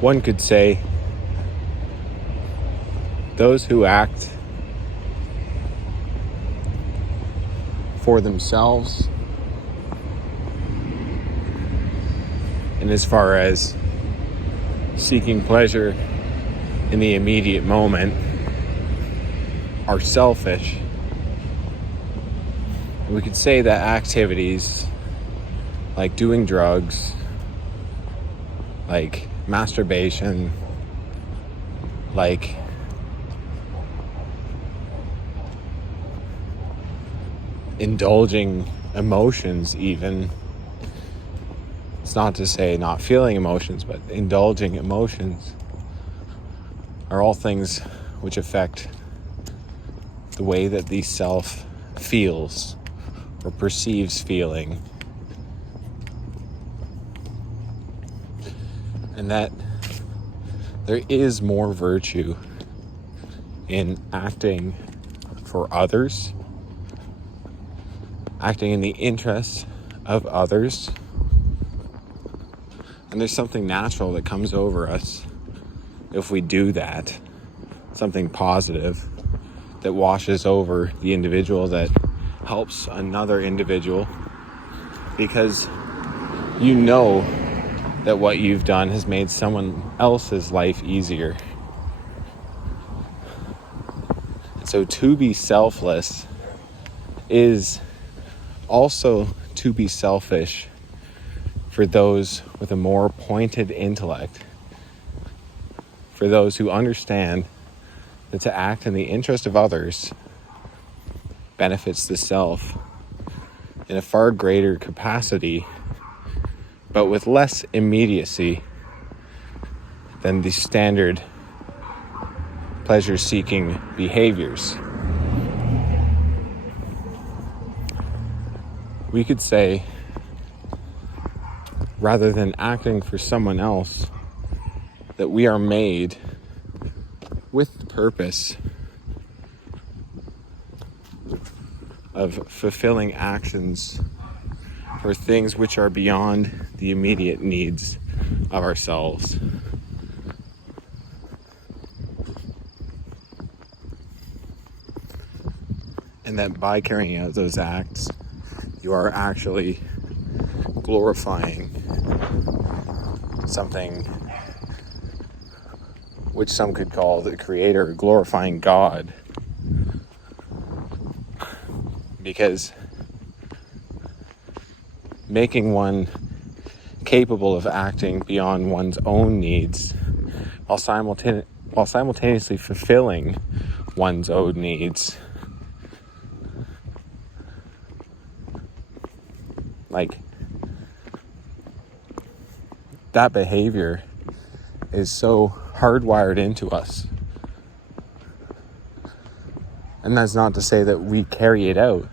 one could say those who act for themselves, and as far as seeking pleasure in the immediate moment, are selfish. We could say that activities like doing drugs, like masturbation, like indulging emotions even, it's not to say not feeling emotions, but indulging emotions are all things which affect the way that the self feels or perceives feeling. And that there is more virtue in acting for others, acting in the interests of others. And there's something natural that comes over us if we do that, something positive that washes over the individual, that helps another individual, because you know that what you've done has made someone else's life easier. So to be selfless is also to be selfish for those with a more pointed intellect, for those who understand that to act in the interest of others benefits the self in a far greater capacity, but with less immediacy than the standard pleasure-seeking behaviors. We could say, rather than acting for someone else, that we are made with the purpose of fulfilling actions for things which are beyond the immediate needs of ourselves. And that by carrying out those acts, you are actually glorifying something which some could call the Creator, glorifying God. Because making one capable of acting beyond one's own needs while simultaneously fulfilling one's own needs, like that behavior is so hardwired into us. And that's not to say that we carry it out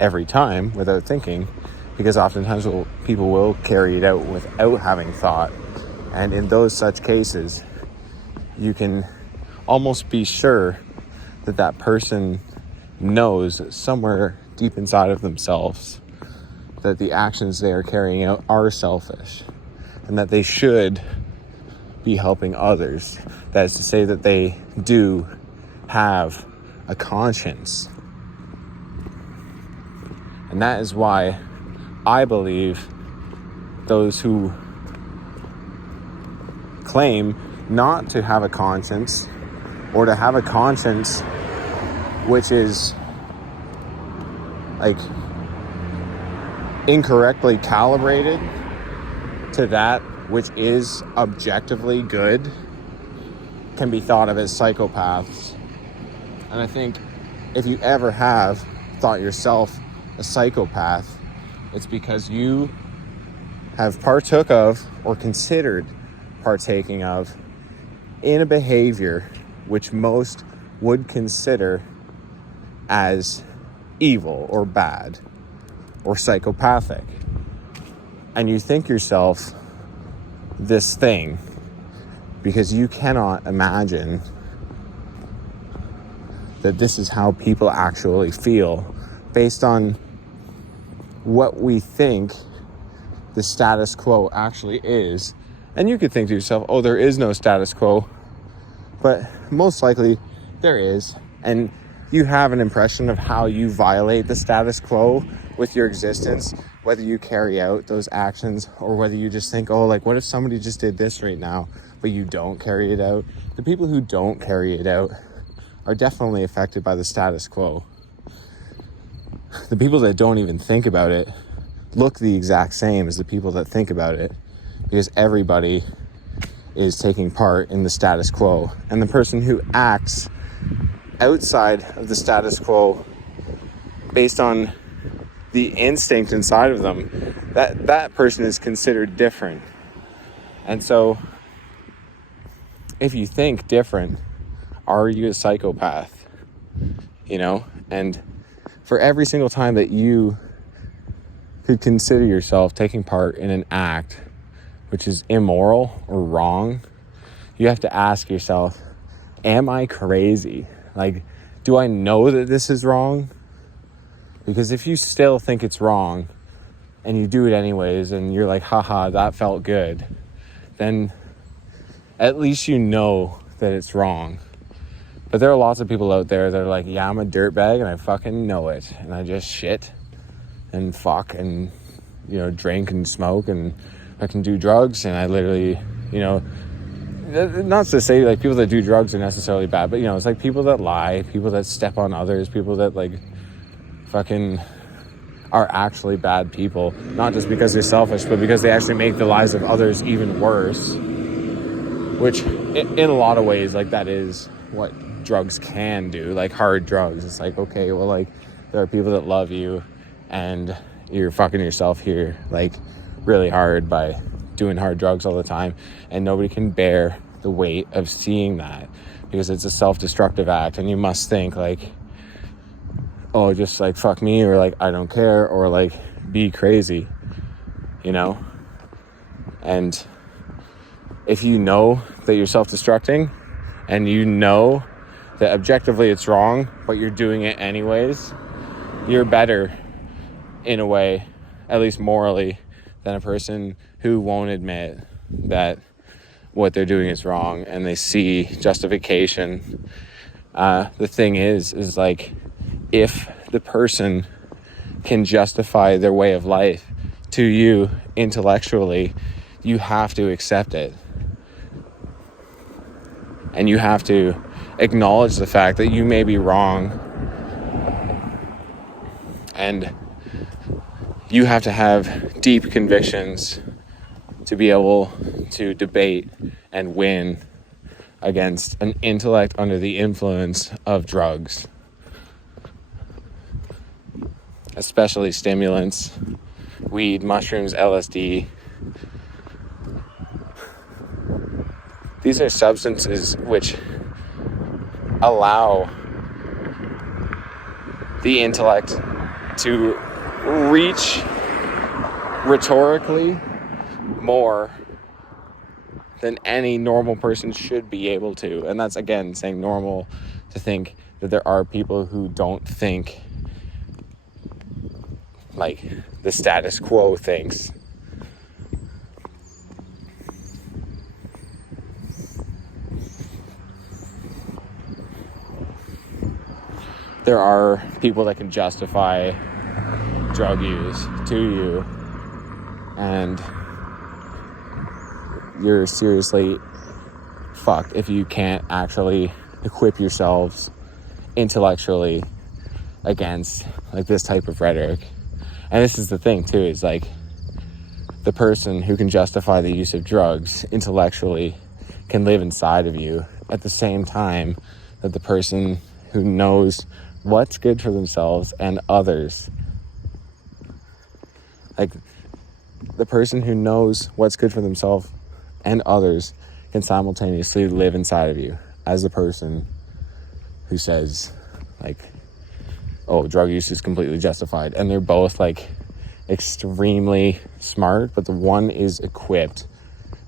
every time without thinking, because oftentimes people will carry it out without having thought. And in those such cases, you can almost be sure that that person knows somewhere deep inside of themselves that the actions they are carrying out are selfish, and that they should be helping others. That is to say that they do have a conscience. And that is why I believe those who claim not to have a conscience, or to have a conscience which is like incorrectly calibrated to that which is objectively good, can be thought of as psychopaths. And I think if you ever have thought yourself a psychopath, it's because you have partook of or considered partaking of in a behavior which most would consider as evil or bad or psychopathic. And you think yourself this thing because you cannot imagine that this is how people actually feel based on what we think the status quo actually is, And you could think to yourself, oh, there is no status quo. But most likely there is. And you have an impression of how you violate the status quo with your existence, whether you carry out those actions or whether you just think, oh, like, what if somebody just did this right now, but you don't carry it out? The people who don't carry it out are definitely affected by the status quo. The people that don't even think about it look the exact same as the people that think about it, because everybody is taking part in the status quo. And the person who acts outside of the status quo based on the instinct inside of them, that person is considered different. And so if you think different, are you a psychopath? You know? And for every single time that you could consider yourself taking part in an act which is immoral or wrong, you have to ask yourself, am I crazy? Like, do I know that this is wrong? Because if you still think it's wrong and you do it anyways and you're like, haha, that felt good, then at least you know that it's wrong. But there are lots of people out there that are like, yeah, I'm a dirtbag and I fucking know it. And I just shit and fuck and, you know, drink and smoke and I can do drugs. And I literally, you know, not to say like people that do drugs are necessarily bad, but, you know, it's like people that lie, people that step on others, people that like fucking are actually bad people. Not just because they're selfish, but because they actually make the lives of others even worse. Which in a lot of ways, like, that is what drugs can do, like hard drugs. It's like, okay, well, like, there are people that love you and you're fucking yourself here like really hard by doing hard drugs all the time, and nobody can bear the weight of seeing that because it's a self-destructive act. And you must think like, oh, just like fuck me, or like I don't care, or like be crazy, you know. And if you know that you're self-destructing and you know that objectively it's wrong, but you're doing it anyways, you're better in a way, at least morally, than a person who won't admit that what they're doing is wrong and they see justification. The thing is like, if the person can justify their way of life to you intellectually, you have to accept it. And you have to acknowledge the fact that you may be wrong. And you have to have deep convictions to be able to debate and win against an intellect under the influence of drugs, especially stimulants, weed, mushrooms, LSD. These are substances which allow the intellect to reach rhetorically more than any normal person should be able to. And that's, again, saying normal, to think that there are people who don't think like the status quo thinks. There are people that can justify drug use to you, and you're seriously fucked if you can't actually equip yourselves intellectually against like this type of rhetoric. And this is the thing too, is like the person who can justify the use of drugs intellectually can live inside of you at the same time that the person who knows what's good for themselves and others, like the person who knows what's good for themselves and others, can simultaneously live inside of you as the person who says like, oh, drug use is completely justified. And they're both like extremely smart, but the one is equipped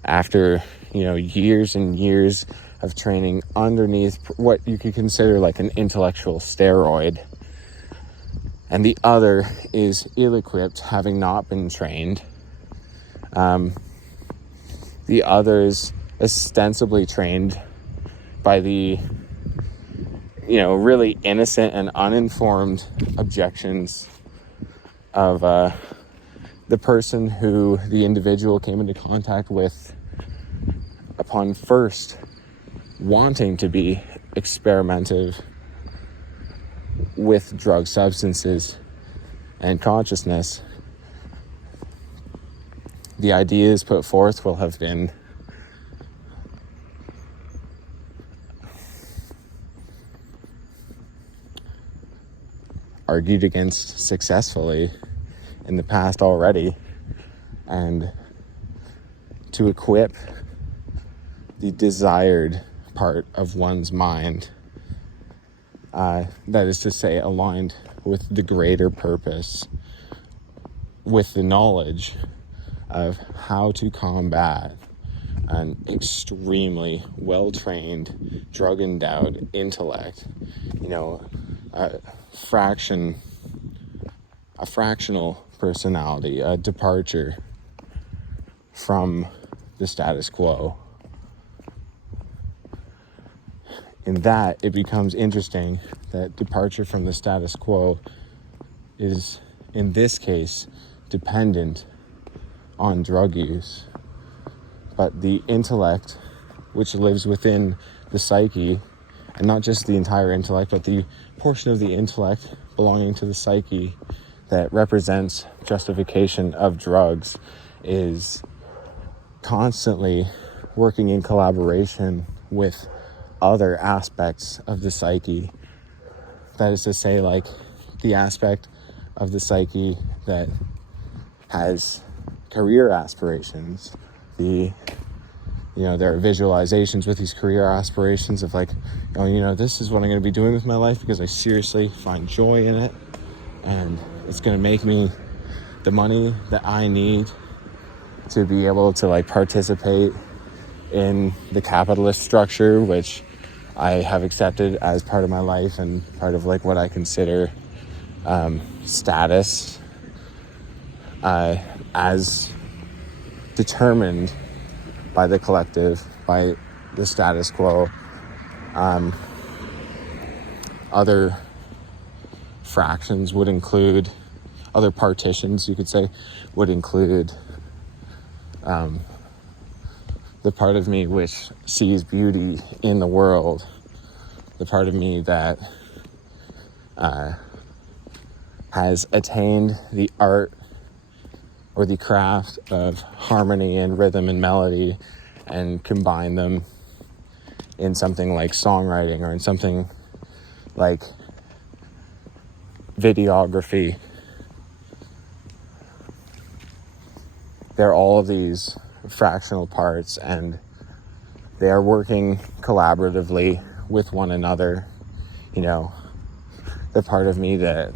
after, you know, years and years of training underneath what you could consider like an intellectual steroid. And the other is ill-equipped, having not been trained. the others ostensibly trained by the, really innocent and uninformed objections of the person who the individual came into contact with upon first wanting to be experimentative with drug substances and consciousness. The ideas put forth will have been argued against successfully in the past already, and to equip the desired part of one's mind, that is to say, aligned with the greater purpose, with the knowledge of how to combat an extremely well-trained, drug-endowed intellect, a fractional personality, a departure from the status quo. In that, it becomes interesting that departure from the status quo is, in this case, dependent on drug use. But the intellect, which lives within the psyche, and not just the entire intellect, but the portion of the intellect belonging to the psyche that represents justification of drugs, is constantly working in collaboration with other aspects of the psyche. That is to say, like the aspect of the psyche that has career aspirations, there are visualizations with these career aspirations of like, this is what I'm going to be doing with my life because I seriously find joy in it, and it's going to make me the money that I need to be able to like participate in the capitalist structure, which I have accepted as part of my life and part of like what I consider status, as determined by the collective, by the status quo. Other fractions would include, other partitions, you could say, would include the part of me which sees beauty in the world, the part of me that has attained the art or the craft of harmony and rhythm and melody, and combine them in something like songwriting or in something like videography. They're all of these fractional parts, and they are working collaboratively with one another. The part of me that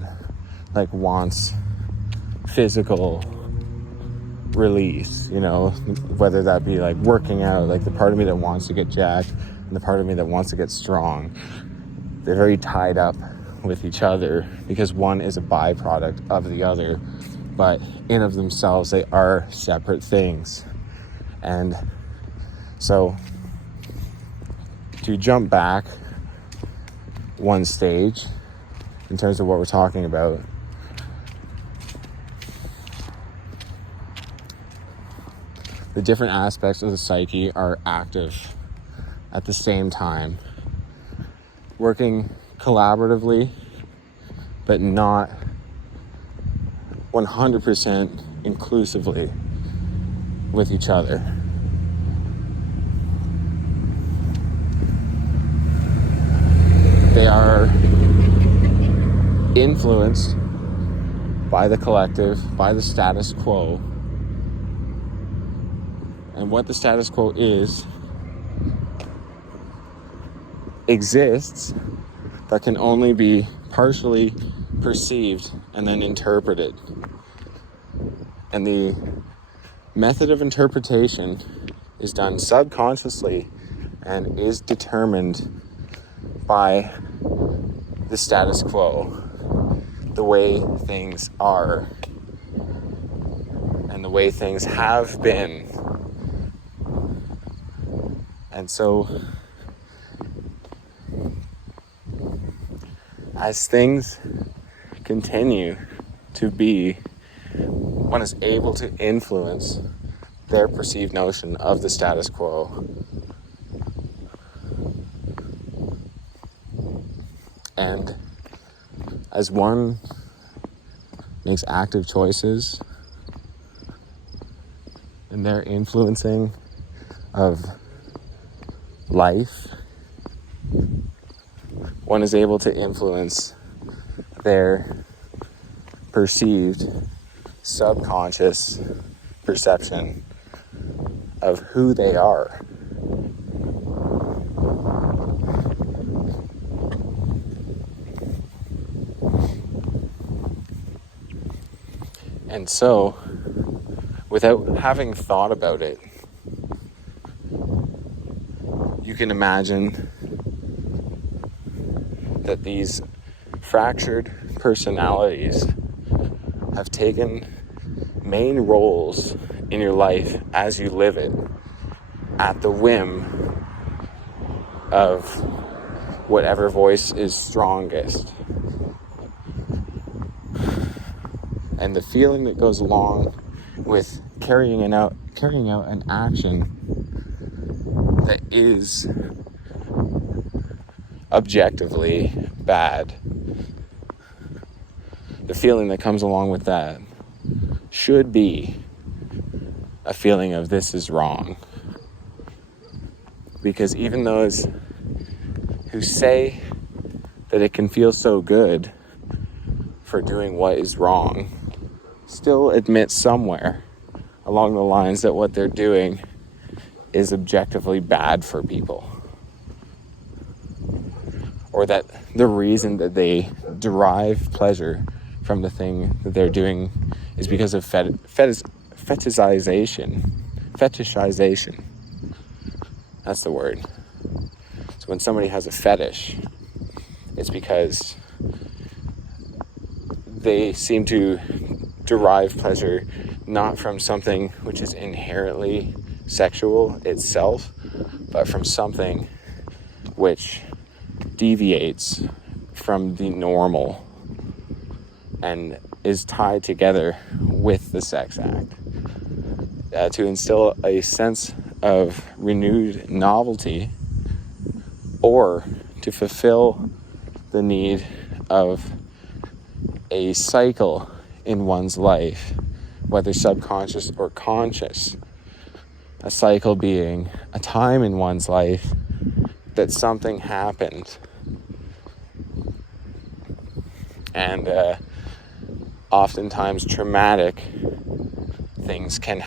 like wants physical release, whether that be like working out, like the part of me that wants to get jacked and the part of me that wants to get strong. They're very tied up with each other because one is a byproduct of the other, but in of themselves they are separate things. And so to jump back one stage in terms of what we're talking about, the different aspects of the psyche are active at the same time, working collaboratively, but not 100% inclusively with each other. They are influenced by the collective, by the status quo. And what the status quo exists, but can only be partially perceived and then interpreted. And the method of interpretation is done subconsciously and is determined by the status quo, the way things are, and the way things have been And so, as things continue to be, one is able to influence their perceived notion of the status quo. And as one makes active choices in their influencing of life, one is able to influence their perceived subconscious perception of who they are. And so, without having thought about it, you can imagine that these fractured personalities have taken main roles in your life as you live it at the whim of whatever voice is strongest. And the feeling that goes along with carrying out an action that is objectively bad, the feeling that comes along with that should be a feeling of this is wrong. Because even those who say that it can feel so good for doing what is wrong still admit somewhere along the lines that what they're doing is objectively bad for people. Or that the reason that they derive pleasure from the thing that they're doing is because of fetishization. Fetishization. That's the word. So when somebody has a fetish, it's because they seem to derive pleasure not from something which is inherently sexual itself, but from something which deviates from the normal and is tied together with the sex act to instill a sense of renewed novelty or to fulfill the need of a cycle in one's life, whether subconscious or conscious. A cycle being a time in one's life that something happened. And oftentimes traumatic things can